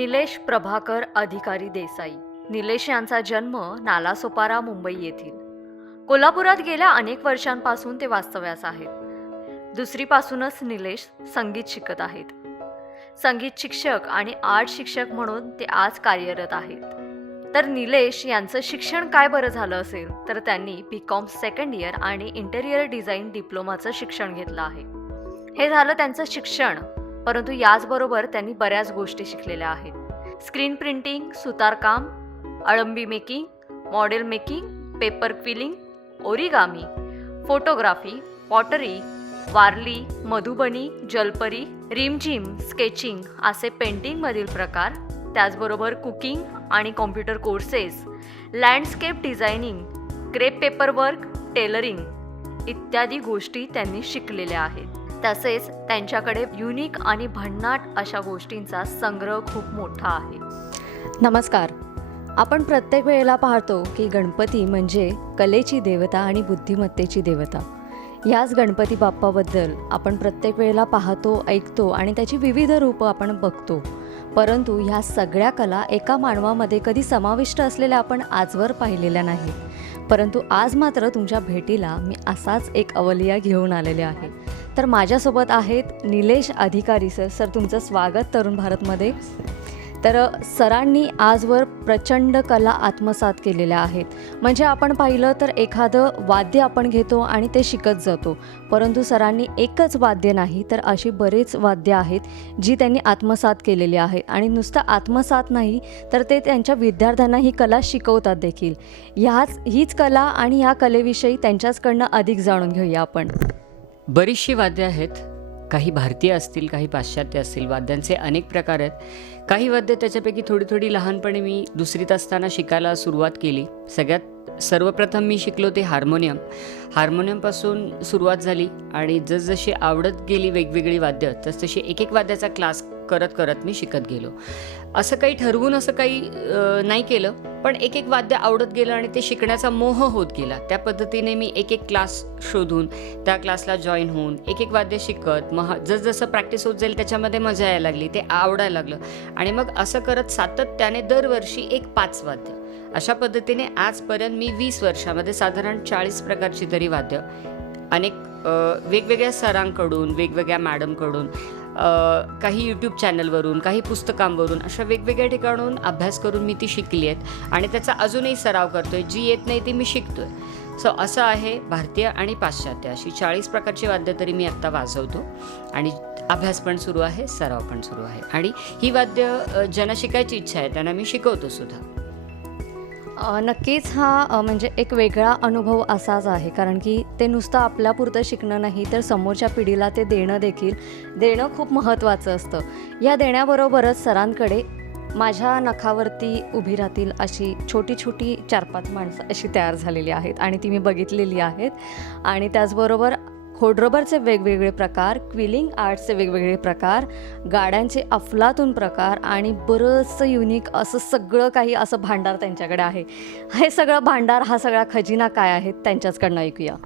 निलेश प्रभाकर अधिकारी देसाई. निलेश यांचा जन्म नालासोपारा, मुंबई येथील. कोल्हापुरात गेल्या अनेक वर्षांपासून ते वास्तव्यास आहेत. दुसरीपासूनच निलेश संगीत शिकत आहेत. संगीत शिक्षक आणि आर्ट शिक्षक म्हणून ते आज कार्यरत आहेत. तर निलेश यांचं शिक्षण काय बरं झालं असेल तर त्यांनी BCom सेकंड इयर आणि इंटेरियर डिझाईन डिप्लोमाचं शिक्षण घेतलं आहे. हे झालं त्यांचं शिक्षण, परंतु याचबरोबर त्यांनी बऱ्याच गोष्टी शिकलेल्या आहेत. स्क्रीन प्रिंटिंग, सुतारकाम, अळंबी making, model making, paper quilling, origami, photography, pottery, Warli, Madhubani, जलपरी, रिमझिम, स्केचिंग असे पेंटिंगमधील प्रकार, त्याचबरोबर कुकिंग आणि computer courses, landscape designing, crepe paper work, tailoring इत्यादी गोष्टी त्यांनी शिकलेल्या आहेत. तसेच त्यांच्याकडे युनिक आणि भन्नाट अशा गोष्टींचा संग्रह खूप मोठा आहे. नमस्कार. आपण प्रत्येक वेळेला पाहतो की गणपती म्हणजे कलेची देवता आणि बुद्धिमत्तेची देवता. याच गणपती बाप्पाबद्दल आपण प्रत्येक वेळेला पाहतो, ऐकतो आणि त्याची विविध रूपं आपण बघतो. परंतु ह्या सगळ्या कला एका मानवामध्ये कधी समाविष्ट असलेल्या आपण आजवर पाहिलेल्या नाही. परंतु आज मात्र तुमच्या भेटीला मी असाच एक अवलिया घेऊन आलेले आहे. तर माझ्यासोबत आहेत निलेश अधिकारी सर. सर, तुमचं स्वागत तरुण भारतमध्ये. तर सरांनी आजवर प्रचंड कला आत्मसात केलेल्या आहेत. म्हणजे आपण पाहिलं तर एखादं वाद्य आपण घेतो आणि ते शिकत जातो, परंतु सरांनी एकच वाद्य नाही तर अशी बरेच वाद्य आहेत जी त्यांनी आत्मसात केलेली आहेत. आणि नुसतं आत्मसात नाही तर ते त्यांच्या विद्यार्थ्यांना ही कला शिकवतात देखील. हीच कला आणि ह्या कलेविषयी त्यांच्याचकडनं अधिक जाणून घेऊया आपण. बरीचशी वाद्य आहेत. काही भारतीय असतील, काही पाश्चात्य असतील. वाद्यांचे अनेक प्रकार आहेत. काही वाद्य त्याच्यापैकी थोडी थोडी लहानपणी मी दुसरीत असताना शिकायला सुरुवात केली. सगळ्यात सर्वप्रथम मी शिकलो ते हार्मोनियमपासून सुरुवात झाली आणि जसजशी आवडत गेली वेगवेगळी वाद्य तसतशी एक एक वाद्याचा क्लास करत करत मी शिकत गेलो. असं काही ठरवून असं काही नाही केलं, पण एक एक वाद्य आवडत गेलं आणि ते शिकण्याचा मोह होत गेला. त्या पद्धतीने मी एक एक क्लास शोधून त्या क्लासला जॉईन होऊन एक एक वाद्य शिकत जसजसं प्रॅक्टिस होत जाईल त्याच्यामध्ये मजा यायला लागली, ते आवडायला लागलं. आणि मग असं करत सातत्याने दरवर्षी एक 5 वाद्य अशा पद्धतीने आजपर्यंत मी 20 वर्षामध्ये साधारण 40 प्रकारची तरी वाद्य अनेक वेगवेगळ्या सरांकडून, वेगवेगळ्या मॅडमकडून, काही यूट्यूब चॅनलवरून, काही पुस्तकांवरून अशा वेगवेगळ्या ठिकाणून अभ्यास करून मी ती शिकली आहेत आणि त्याचा अजूनही सराव करतो आहे. जी येत नाही ती मी शिकतो आहे. सो असं आहे. भारतीय आणि पाश्चात्य अशी 40 प्रकारची वाद्य तरी मी आत्ता वाजवतो आणि अभ्यास पण सुरू आहे, सराव पण सुरू आहे. आणि ही वाद्य ज्यांना शिकायची इच्छा आहे त्यांना मी शिकवतो सुद्धा. नक्कीच हा म्हणजे एक वेगळा अनुभव असाच आहे, कारण की ते नुसतं आपल्यापुरतं शिकणं नाही तर समोरच्या पिढीला ते देणं खूप महत्त्वाचं असतं. या देण्याबरोबरच सरांकडे माझ्या नखावरती उभी राहतील अशी छोटी छोटी 4-5 माणसं अशी तयार झालेली आहेत आणि ती मी बघितलेली आहेत. आणि त्याचबरोबर खोडरबरचे वेगवेगळे प्रकार, क्विलिंग आर्टचे वेगवेगळे प्रकार, गाड्यांचे अफलातून प्रकार आणि बरंचसं युनिक असं सगळं काही असं भांडार त्यांच्याकडे आहे. हे सगळं भांडार, हा सगळा खजिना काय आहे त्यांच्याचकडनं ऐकूया.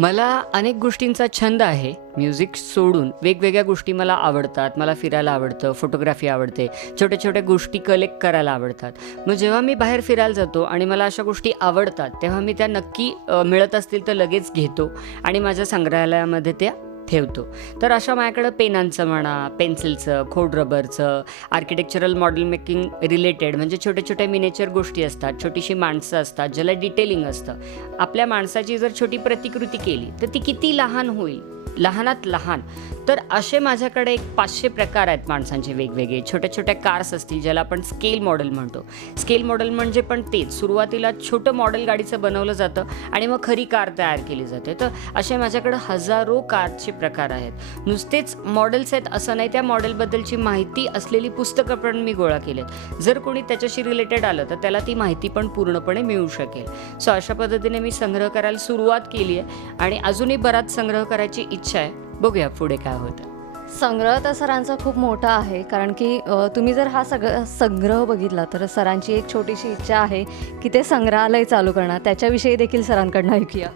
मला अनेक गोष्टींचा छंद आहे. म्युझिक सोडून वेगवेगळ्या गोष्टी मला आवडतात. मला फिरायला आवडतं, फोटोग्राफी आवडते, छोट्या छोट्या गोष्टी कलेक्ट करायला आवडतात. मग जेव्हा मी बाहेर फिरायला जातो आणि मला अशा गोष्टी आवडतात तेव्हा मी त्या नक्की मिळत असतील तर लगेच घेतो आणि माझ्या संग्रहालयामध्ये त्या ठेवतो. तर अशा माझ्याकडं पेनांचं म्हणा, पेन्सिलचं, खोडरबरचं, आर्किटेक्चरल मॉडेल मेकिंग रिलेटेड म्हणजे छोट्या छोट्या मिनेचर गोष्टी असतात, छोटीशी माणसं असतात ज्याला डिटेलिंग असतं. आपल्या माणसाची जर छोटी प्रतिकृती केली तर ती किती लहान होईल, लहानात लहान. तर असे माझ्याकडे एक 500 प्रकार आहेत माणसांचे वेगवेगळे. छोट्या छोट्या कार्स असतील ज्याला आपण स्केल मॉडेल म्हणतो. स्केल मॉडेल म्हणजे पण तेच, सुरुवातीला छोटं मॉडेल गाडीचं बनवलं जातं आणि मग खरी कार तयार केली जाते. तर असे माझ्याकडे हजारो कारचे प्रकार आहेत. नुसतेच मॉडेल्स आहेत असं नाही, त्या मॉडेलबद्दलची माहिती असलेली पुस्तकं पण मी गोळा केलेत. जर कोणी त्याच्याशी रिलेटेड आलं तर त्याला ती माहिती पण पूर्णपणे मिळू शकेल. सो अशा पद्धतीने मी संग्रह करायला सुरुवात केली आहे आणि अजूनही बराच संग्रह करायची इच्छा आहे. बघूया पुढे काय होतं. संग्रह तर सरांचा खूप मोठा आहे, कारण की तुम्ही जर हा संग्रह बघितला तर सरांची एक छोटीशी इच्छा आहे की ते संग्रहालय चालू करणार. त्याच्याविषयी देखील सरांकडनं ऐकूया.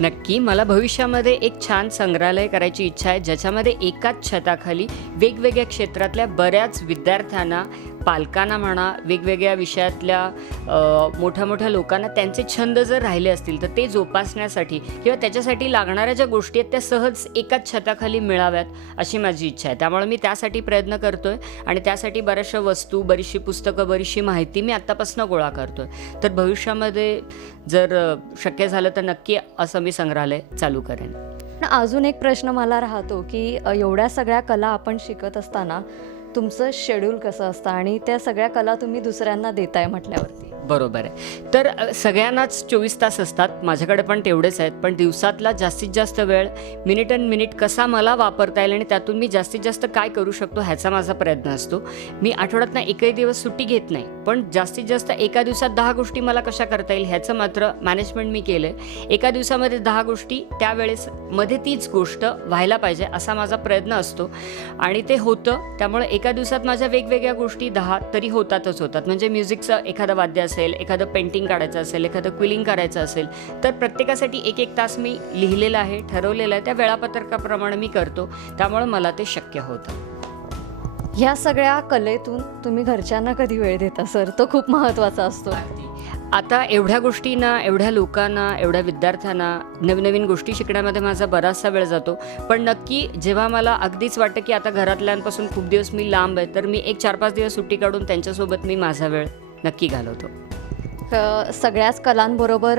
नक्की. मला भविष्यामध्ये एक छान संग्रहालय करायची इच्छा आहे, ज्याच्यामध्ये एकाच छताखाली वेगवेगळ्या क्षेत्रातल्या बऱ्याच विद्यार्थ्यांना, पालकांना म्हणा, वेगवेगळ्या विषयातल्या मोठ्या मोठ्या लोकांना त्यांचे छंद जर राहिले असतील तर ते जोपासण्यासाठी किंवा त्याच्यासाठी लागणाऱ्या ज्या गोष्टी आहेत त्या सहज एकाच छताखाली मिळाव्यात अशी माझी इच्छा आहे. त्यामुळे मी त्यासाठी प्रयत्न करतो आहे आणि त्यासाठी बऱ्याचशा वस्तू, बरीचशी पुस्तकं, बरीचशी माहिती मी आत्तापासून गोळा करतो आहे. तर भविष्यामध्ये जर शक्य झालं तर नक्की असं मी संग्रहालय चालू करेन. पण अजून एक प्रश्न मला राहतो की एवढ्या सगळ्या कला आपण शिकत असताना तुमचं शेड्यूल कसं असतं आणि त्या सगळ्या कला तुम्ही दुसऱ्यांना देताय म्हटल्यावरती? बरोबर आहे. तर सगळ्यांनाच 24 तास असतात, माझ्याकडे पण तेवढेच आहेत. पण दिवसातला जास्तीत जास्त वेळ मिनिट अन मिनिट कसा मला वापरता येईल आणि त्यातून मी जास्तीत जास्त काय करू शकतो ह्याचा माझा प्रयत्न असतो. मी आठवड्यातनं एकही दिवस सुट्टी घेत नाही, पण जास्तीत जास्त एका दिवसात 10 गोष्टी मला कशा करता येईल ह्याचं मात्र मॅनेजमेंट मी केलं आहे. एका दिवसामध्ये 10 गोष्टी त्यावेळेस मध्ये तीच गोष्ट व्हायला पाहिजे असा माझा प्रयत्न असतो आणि ते होतं. त्यामुळे एका दिवसात माझ्या वेगवेगळ्या गोष्टी 10 तरी होतातच होतात. म्हणजे म्युझिकचं एखादं वाद्य असेल, एखादं पेंटिंग काढायचं असेल, एखादं क्विलिंग करायचं असेल तर प्रत्येकासाठी एक एक तास मी लिहिलेला आहे, ठरवलेलं आहे. त्या वेळापत्रकाप्रमाणे मी करतो, त्यामुळे मला ते शक्य होतं. ह्या सगळ्या कलेतून तुम्ही घरच्यांना कधी वेळ देता सर? तो खूप महत्त्वाचा असतो. आता एवढ्या गोष्टींना, एवढ्या लोकांना, एवढ्या विद्यार्थ्यांना नवीन नवीन गोष्टी शिकण्यामध्ये माझा बराचसा वेळ जातो. पण नक्की जेव्हा मला अगदीच वाटतं की आता घरातल्यांपासून खूप दिवस मी लांब आहे तर मी एक 4-5 दिवस सुट्टी काढून त्यांच्यासोबत मी माझा वेळ नक्की घालवतो. सगळ्याच कलांबरोबर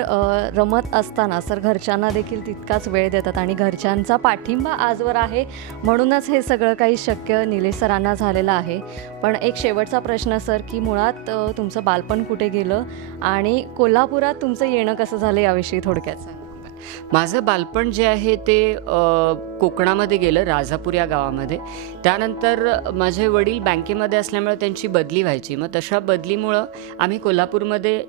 रमत असताना सर घरच्यांना देखील तितकाच वेळ देतात आणि घरच्यांचा पाठिंबा आजवर आहे म्हणूनच हे सगळं काही शक्य निलेश सरांना झालेलं आहे. पण एक शेवटचा प्रश्न सर की मुळात तुमचं बालपण कुठे गेलं आणि कोल्हापुरात तुमचं येणं कसं झालं याविषयी थोडक्यात सांगा. माझं बालपण जे आहे ते कोकणामध्ये गेलं, राजापूर या गावामध्ये. त्यानंतर माझे वडील बँकेमध्ये असल्यामुळे त्यांची बदली व्हायची. मग तशा बदलीमुळं आम्ही कोल्हापूरमध्ये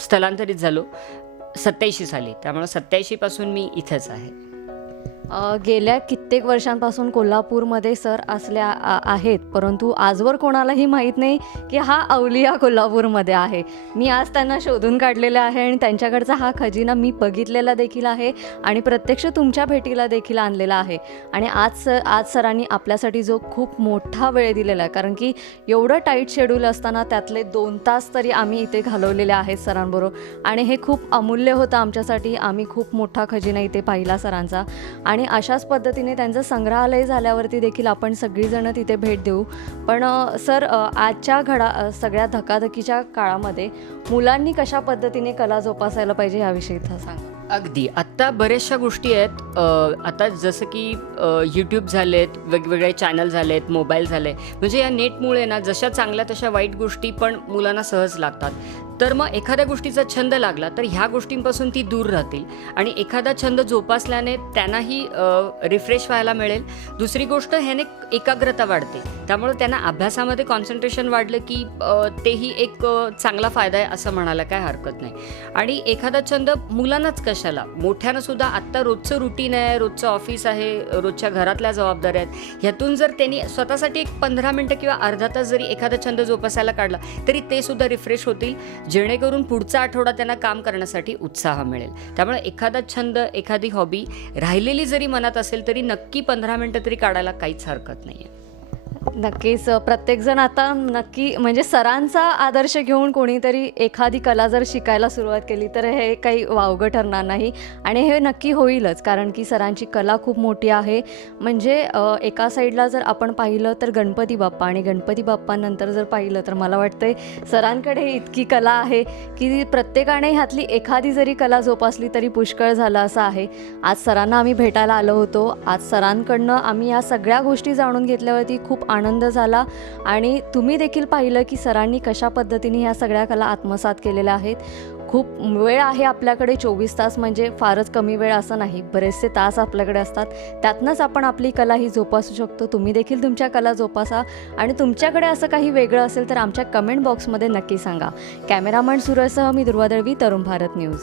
स्थलांतरित झालो 87 साली. त्यामुळे 87 पासून मी इथेच आहे. गेल्या कित्येक वर्षांपासून कोल्हापूरमध्ये सर आहेत, परंतु आजवर कोणालाही माहीत नाही की हा अवलिया कोल्हापूरमध्ये आहे. मी आज त्यांना शोधून काढलेलं आहे आणि त्यांच्याकडचा हा खजिना मी बघितलेला देखील आहे आणि प्रत्यक्ष तुमच्या भेटीला देखील आणलेला आहे. आणि आज सरांनी आपल्यासाठी जो खूप मोठा वेळ दिलेला आहे, कारण की एवढं टाईट शेड्यूल असताना त्यातले 2 तास तरी आम्ही इथे घालवलेले आहेत सरांबरोबर आणि हे खूप अमूल्य होतं आमच्यासाठी. आम्ही खूप मोठा खजिना इथे पाहिला सरांचा आणि अशाच पद्धतीने त्यांचं संग्रहालय झाल्यावरती देखील आपण सगळीजणं तिथे भेट देऊ. पण सर आजच्या सगळ्या धकाधकीच्या काळामध्ये मुलांनी कशा पद्धतीने कला जोपासायला पाहिजे याविषयी सांगा. अगदी. आत्ता बऱ्याचशा गोष्टी आहेत. आता जसं की यूट्यूब झालेत, वेगवेगळे चॅनल झालेत, मोबाईल झाले. म्हणजे या नेटमुळे ना जशा चांगल्या तशा वाईट गोष्टी पण मुलांना सहज लागतात. तर मग एखाद्या गोष्टीचा छंद लागला तर ह्या गोष्टींपासून ती दूर राहतील आणि एखादा छंद जोपासल्याने त्यांनाही रिफ्रेश व्हायला मिळेल. दुसरी गोष्ट ह्याने एकाग्रता वाढते, त्यामुळे त्यांना अभ्यासामध्ये कॉन्सन्ट्रेशन वाढलं की तेही एक चांगला फायदा आहे असं म्हणायला काय हरकत नाही. आणि एखादा छंद मुलांनाच कशाला, मोठ्यानं सुद्धा आत्ता रोजचं रुटीन आहे, रोजचं ऑफिस आहे, रोजच्या घरातल्या जबाबदाऱ्या आहेत, ह्यातून जर त्यांनी स्वतःसाठी एक 15 मिनटं किंवा अर्धा तास जरी एखादा छंद जोपासायला काढला तरी ते सुद्धा रिफ्रेश होतील, जेणेकरून पुढचा आठवडा त्यांना काम करण्यासाठी उत्साह मिळेल. त्यामुळे एखादा छंद, एखादी हॉबी राहिलेली जरी मनात असेल तरी नक्की 15 मिनटं तरी काढायला काहीच हरकत नाही आहे. नक्कीच प्रत्येकजण आता नक्की म्हणजे सरांचा आदर्श घेऊन कोणीतरी एखादी कला जर शिकायला सुरुवात केली तर हे काही वावगं ठरणार नाही आणि हे नक्की होईलच, कारण की सरांची कला खूप मोठी आहे. म्हणजे एका साईडला जर आपण पाहिलं तर गणपती बाप्पा आणि गणपती बाप्पानंतर जर पाहिलं तर मला वाटतंय सरांकडे इतकी कला आहे की प्रत्येकाने ह्यातली एखादी जरी कला जोपासली तरी पुष्कळ झालं असं आहे. आज सरांना आम्ही भेटायला आलो होतो. आज सरांकडनं आम्ही या सगळ्या गोष्टी जाणून घेतल्यावरती खूप आनंद झाला आणि तुम्ही देखील पाहिलं की सरांनी कशा पद्धतीने ह्या सगळ्या कला आत्मसात केलेल्या आहेत. खूप वेळ आहे आपल्याकडे, 24 तास म्हणजे फारच कमी वेळ असं नाही, बरेचसे तास आपल्याकडे असतात. त्यातनंच आपण आपली कला ही जोपासू शकतो. तुम्ही देखील तुमच्या कला जोपासा आणि तुमच्याकडे असं काही वेगळं असेल तर आमच्या कमेंट बॉक्समध्ये नक्की सांगा. कॅमेरामॅन सूरजसह मी दुर्वा दळवी, तरुण भारत न्यूज.